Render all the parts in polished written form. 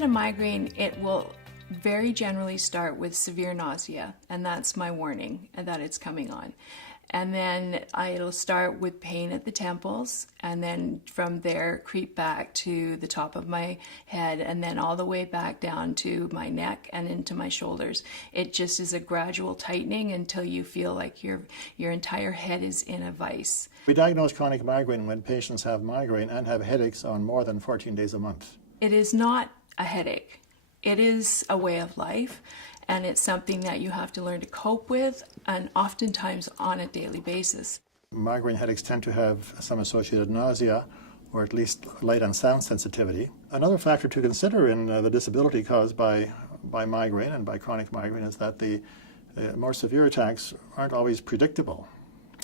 get a migraine, it will very generally start with severe nausea, and that's my warning that it's coming on. And then it'll start with pain at the temples, and then from there creep back to the top of my head, and then all the way back down to my neck and into my shoulders. It just is a gradual tightening until you feel like your entire head is in a vice. We diagnose chronic migraine when patients have migraine and have headaches on more than 14 days a month. It is not a headache. It is a way of life. And it's something that you have to learn to cope with, and oftentimes on a daily basis. Migraine headaches tend to have some associated nausea, or at least light and sound sensitivity. Another factor to consider in the disability caused by migraine and by chronic migraine is that the more severe attacks aren't always predictable.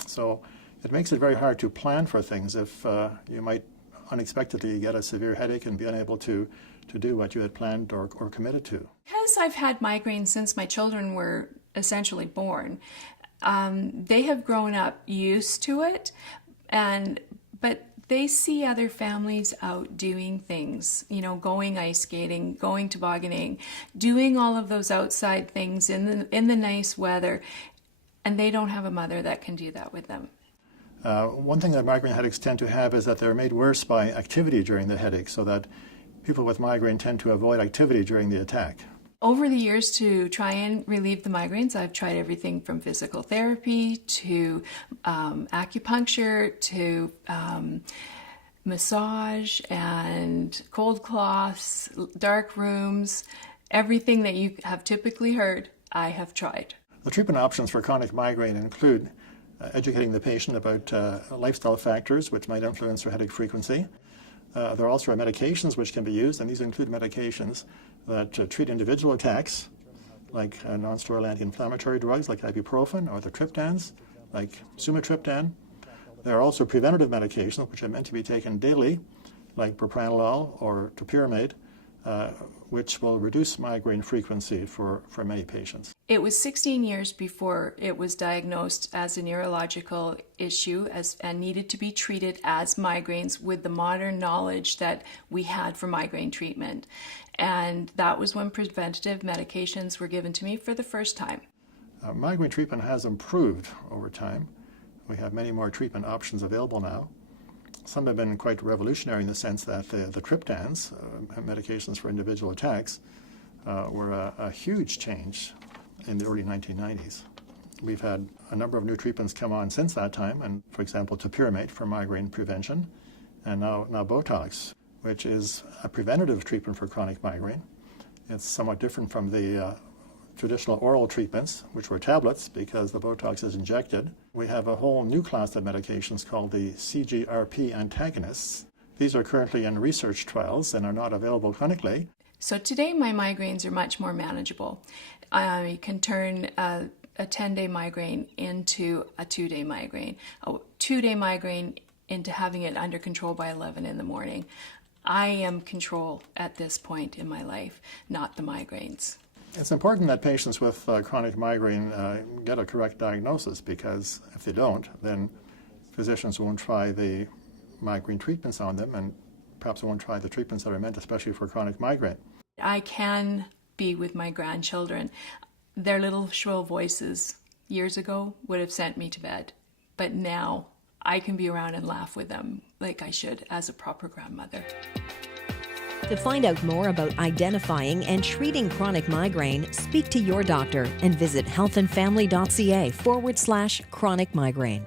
So it makes it very hard to plan for things if you might unexpectedly get a severe headache and be unable to do what you had planned or committed to. Because I've had migraines since my children were essentially born, they have grown up used to it, but they see other families out doing things, you know, going ice skating, going tobogganing, doing all of those outside things in the nice weather, and they don't have a mother that can do that with them. One thing that migraine headaches tend to have is that they're made worse by activity during the headache, so that people with migraine tend to avoid activity during the attack. Over the years, to try and relieve the migraines, I've tried everything from physical therapy to acupuncture to massage and cold cloths, dark rooms, everything that you have typically heard, I have tried. The treatment options for chronic migraine include educating the patient about lifestyle factors which might influence their headache frequency. There also are medications which can be used, and these include medications that treat individual attacks, like non-steroidal anti-inflammatory drugs like ibuprofen, or the triptans, like sumatriptan. There are also preventative medications which are meant to be taken daily, like propranolol or topiramate, which will reduce migraine frequency for many patients. It was 16 years before it was diagnosed as a neurological issue and needed to be treated as migraines with the modern knowledge that we had for migraine treatment. And that was when preventative medications were given to me for the first time. Migraine treatment has improved over time. We have many more treatment options available now. Some have been quite revolutionary in the sense that the triptans, medications for individual attacks, were a huge change in the early 1990s. We've had a number of new treatments come on since that time, and for example, topiramate for migraine prevention, and now Botox, which is a preventative treatment for chronic migraine. It's somewhat different from the traditional oral treatments, which were tablets, because the Botox is injected. We have a whole new class of medications called the CGRP antagonists. These are currently in research trials and are not available clinically. So today my migraines are much more manageable. I can turn a 10-day migraine into a 2-day migraine, a 2-day migraine into having it under control by 11 in the morning. I am control at this point in my life, not the migraines. It's important that patients with chronic migraine get a correct diagnosis, because if they don't, then physicians won't try the migraine treatments on them, and perhaps won't try the treatments that are meant especially for chronic migraine. I can be with my grandchildren. Their little shrill voices years ago would have sent me to bed, but now I can be around and laugh with them like I should as a proper grandmother. To find out more about identifying and treating chronic migraine, speak to your doctor and visit healthandfamily.ca/chronic migraine.